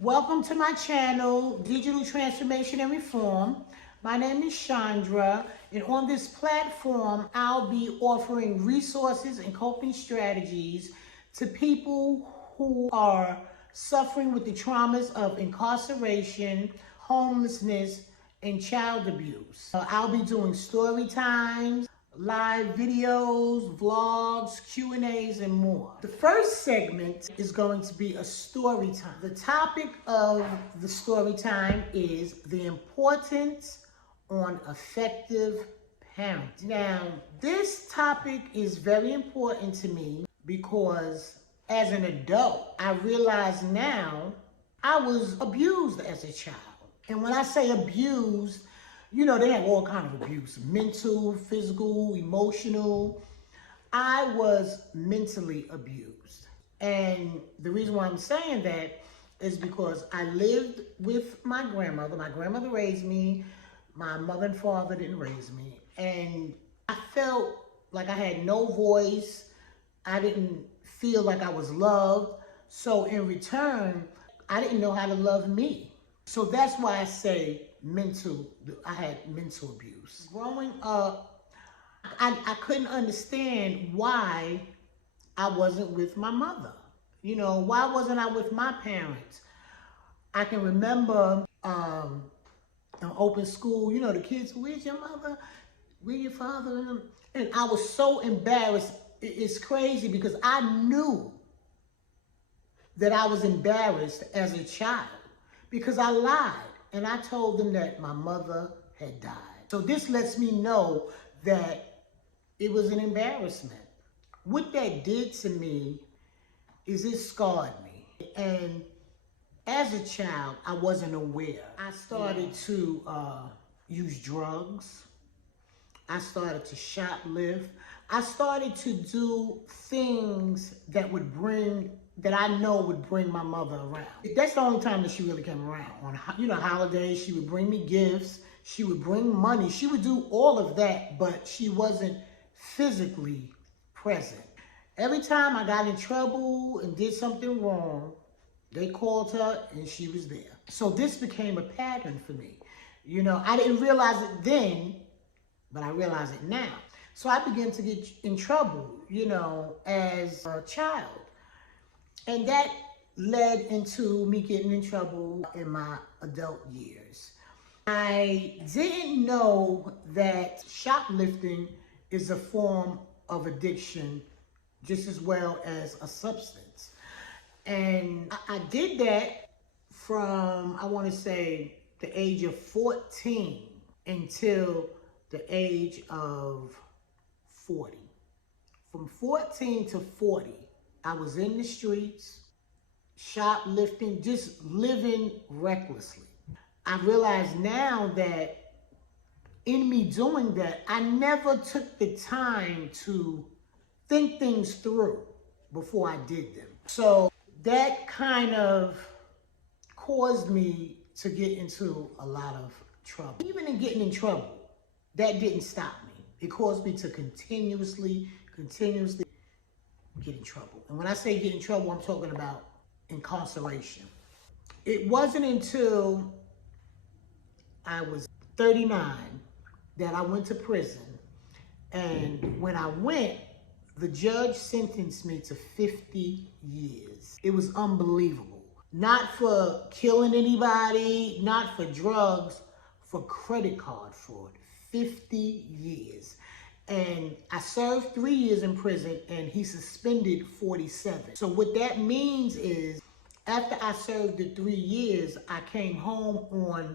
Welcome to my channel, Digital Transformation and Reform. My name is Chandra, and on this platform, I'll be offering resources and coping strategies to people who are suffering with the traumas of incarceration, homelessness, and child abuse. I'll be doing story times, live videos, vlogs, Q&As, and more. The first segment is going to be a story time. The topic of the story time is the importance on effective parenting. Now, this topic is very important to me because as an adult, I realize now I was abused as a child. And when I say abused, you know, they have all kinds of abuse, mental, physical, emotional. I was mentally abused. And the reason why I'm saying that is because I lived with my grandmother. My grandmother raised me. My mother and father didn't raise me. And I felt like I had no voice. I didn't feel like I was loved. So in return, I didn't know how to love me. So that's why I say I had mental abuse. Growing up, I couldn't understand why I wasn't with my mother. You know, why wasn't I with my parents? I can remember in open school, you know, the kids, where's your mother? Where's your father? And I was so embarrassed. It's crazy because I knew that I was embarrassed as a child because I lied. And I told them that my mother had died. So this lets me know that it was an embarrassment. What that did to me is it scarred me. And as a child, I wasn't aware. I started to use drugs. I started to shoplift. I started to do things that I know would bring my mother around. That's the only time that she really came around. On, you know, holidays, she would bring me gifts. She would bring money. She would do all of that, but she wasn't physically present. Every time I got in trouble and did something wrong, they called her and she was there. So this became a pattern for me. You know, I didn't realize it then, but I realize it now. So I began to get in trouble, you know, as a child. And that led into me getting in trouble in my adult years. I didn't know that shoplifting is a form of addiction just as well as a substance. And I did that from, I want to say, the age of 14 until the age of 40. From 14 to 40, I was in the streets, shoplifting, just living recklessly. I realize now that in me doing that, I never took the time to think things through before I did them. So that kind of caused me to get into a lot of trouble. Even in getting in trouble, that didn't stop me. It caused me to continuously get in trouble. And when I say get in trouble, I'm talking about incarceration. It wasn't until I was 39 that I went to prison. And when I went, the judge sentenced me to 50 years. It was unbelievable. Not for killing anybody, not for drugs, for credit card fraud. 50 years. And I served 3 years in prison and he suspended 47. So what that means is after I served the 3 years, I came home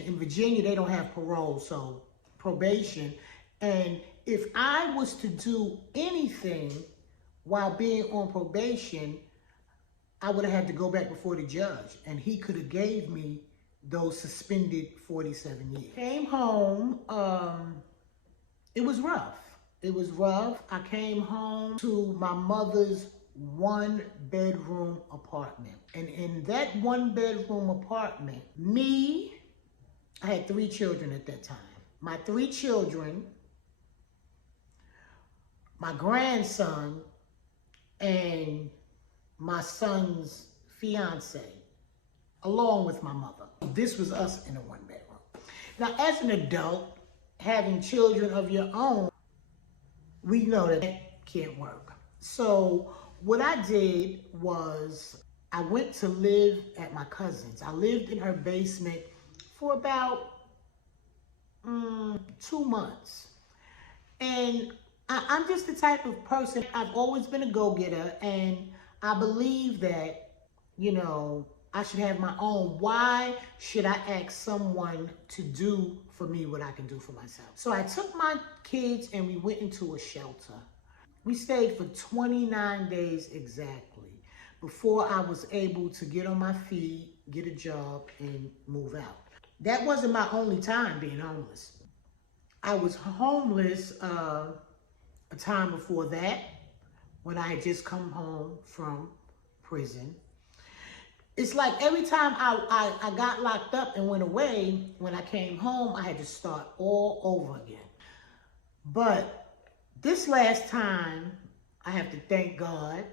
in Virginia, they don't have parole, so probation. And if I was to do anything while being on probation, I would have had to go back before the judge and he could have gave me those suspended 47 years. Came home, it was rough. It was rough. I came home to my mother's 1-bedroom apartment. And in that 1-bedroom apartment, I had 3 children at that time. My 3 children, my grandson, and my son's fiance along with my mother. This was us in a one bedroom. Now, as an adult, having children of your own, we know that can't work. So what I did was I went to live at my cousin's. I lived in her basement for about 2 months. And I'm just the type of person, I've always been a go-getter, and I believe that, I should have my own. Why should I ask someone to do for me what I can do for myself? So I took my kids and we went into a shelter. We stayed for 29 days exactly before I was able to get on my feet, get a job, and move out. That wasn't my only time being homeless. I was homeless a time before that when I had just come home from prison. It's like every time I got locked up and went away, when I came home, I had to start all over again. But this last time, I have to thank God,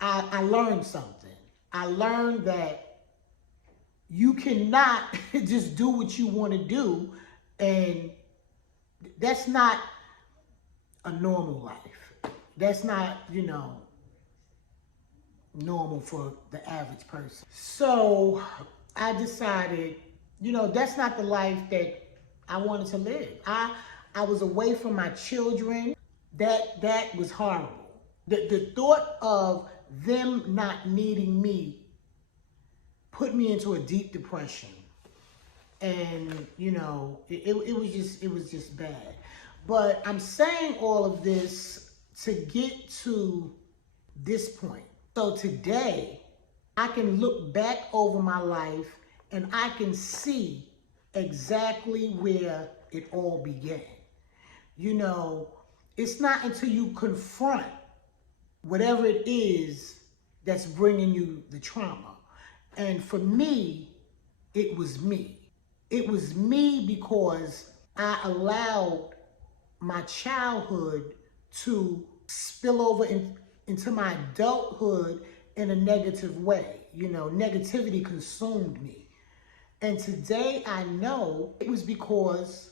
I learned something. I learned that you cannot just do what you want to do, and that's not a normal life. That's not, normal for the average person. So I decided, that's not the life that I wanted to live. I was away from my children. That was horrible. The thought of them not needing me put me into a deep depression. And, it was just bad. But I'm saying all of this to get to this point. So today, I can look back over my life and I can see exactly where it all began. It's not until you confront whatever it is that's bringing you the trauma. And for me, it was me. It was me because I allowed my childhood to spill over into my adulthood in a negative way. Negativity consumed me. And today I know it was because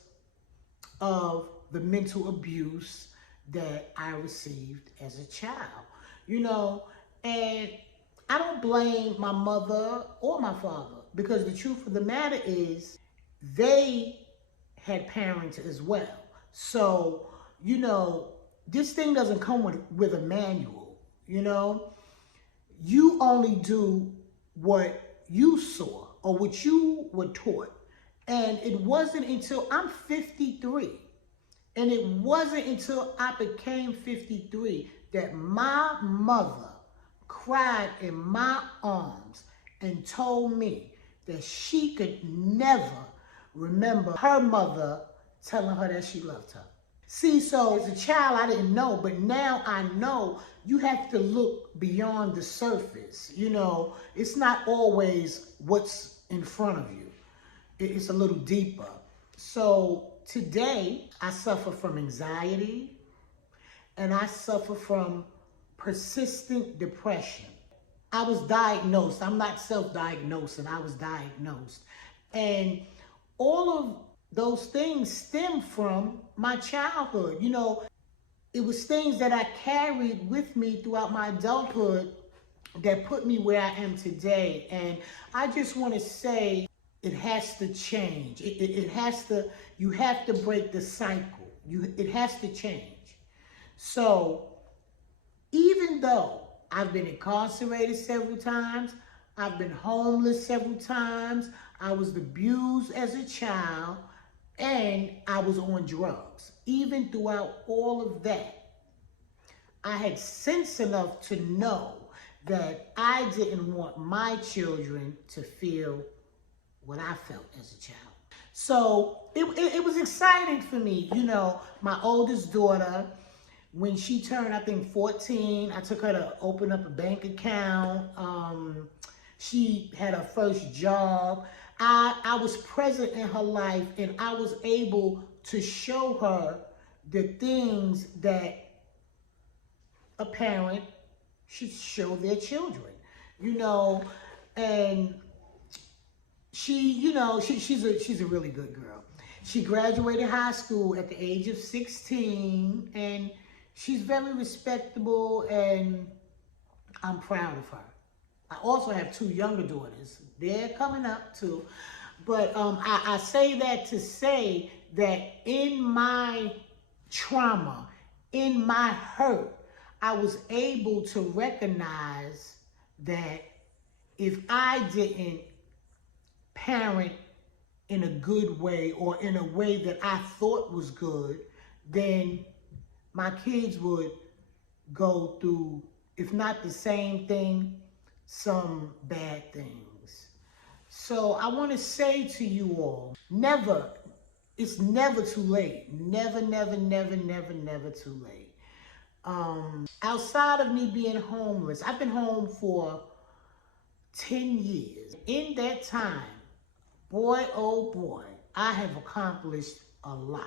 of the mental abuse that I received as a child. And I don't blame my mother or my father, because the truth of the matter is they had parents as well. So, this thing doesn't come with a manual. You only do what you saw or what you were taught. And it wasn't until I'm 53, and it wasn't until I became 53 that my mother cried in my arms and told me that she could never remember her mother telling her that she loved her. See, so as a child, I didn't know, but now I know you have to look beyond the surface. It's not always what's in front of you. It's a little deeper. So today, I suffer from anxiety, and I suffer from persistent depression. I was diagnosed. I'm not self-diagnosed, and I was diagnosed. And all of those things stem from my childhood. It was things that I carried with me throughout my adulthood that put me where I am today. And I just want to say it has to change. It has to, you have to break the cycle. It has to change. So even though I've been incarcerated several times, I've been homeless several times, I was abused as a child, and I was on drugs. Even throughout all of that, I had sense enough to know that I didn't want my children to feel what I felt as a child. So it was exciting for me. My oldest daughter, when she turned, I think, 14, I took her to open up a bank account. She had her first job. I was present in her life, and I was able to show her the things that a parent should show their children. And she's a really good girl. She graduated high school at the age of 16, and she's very respectable, and I'm proud of her. I also have 2 younger daughters. They're coming up too. But I say that to say that in my trauma, in my hurt, I was able to recognize that if I didn't parent in a good way, or in a way that I thought was good, then my kids would go through, if not the same thing, some bad things. So I want to say to you all, it's never too late. Never, never, never, never, never too late. Outside of me being homeless, I've been home for 10 years. In that time, boy, oh boy, I have accomplished a lot.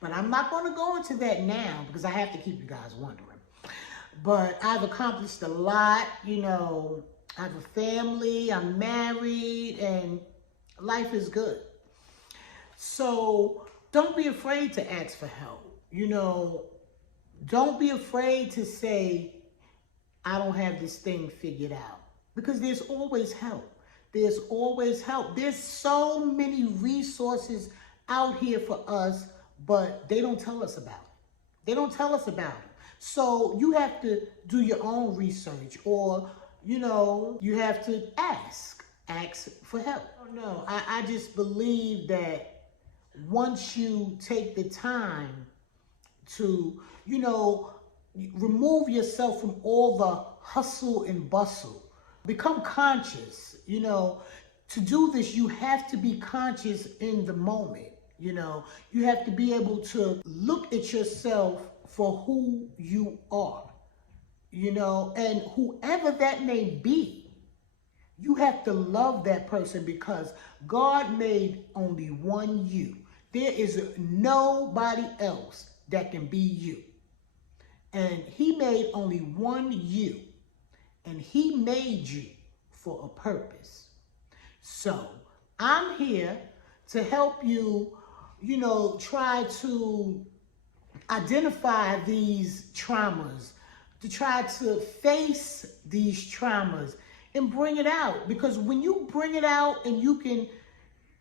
But I'm not going to go into that now because I have to keep you guys wondering. But I've accomplished a lot, I have a family, I'm married, and life is good. So don't be afraid to ask for help. Don't be afraid to say, I don't have this thing figured out. Because there's always help. There's always help. There's so many resources out here for us, but they don't tell us about it. They don't tell us about it. So you have to do your own research, or, you have to ask for help. No, I just believe that once you take the time to, remove yourself from all the hustle and bustle, become conscious, to do this, you have to be conscious in the moment. You have to be able to look at yourself for who you are, and whoever that may be, you have to love that person, because God made only one you. There is nobody else that can be you. And he made only one you, and he made you for a purpose. So I'm here to help you, try to identify these traumas, to try to face these traumas and bring it out. Because when you bring it out and you can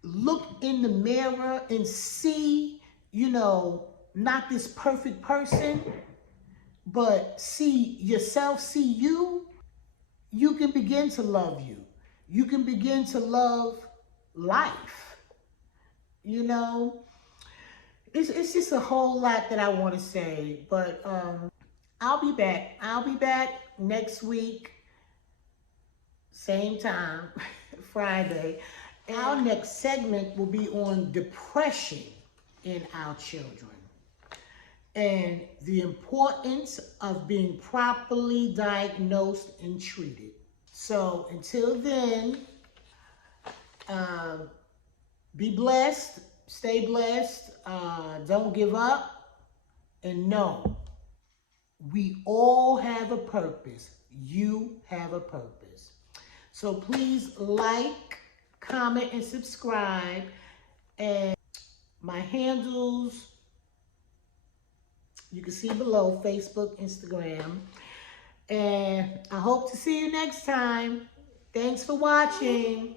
look in the mirror and see, not this perfect person, but see yourself, see you, you can begin to love you. You can begin to love life. It's just a whole lot that I want to say, but I'll be back. I'll be back next week, same time, Friday. Our next segment will be on depression in our children and the importance of being properly diagnosed and treated. So until then, be blessed, stay blessed, don't give up, and know we all have a purpose. You have a purpose. So please like, comment, and subscribe. And my handles, you can see below, Facebook, Instagram. And I hope to see you next time. Thanks for watching.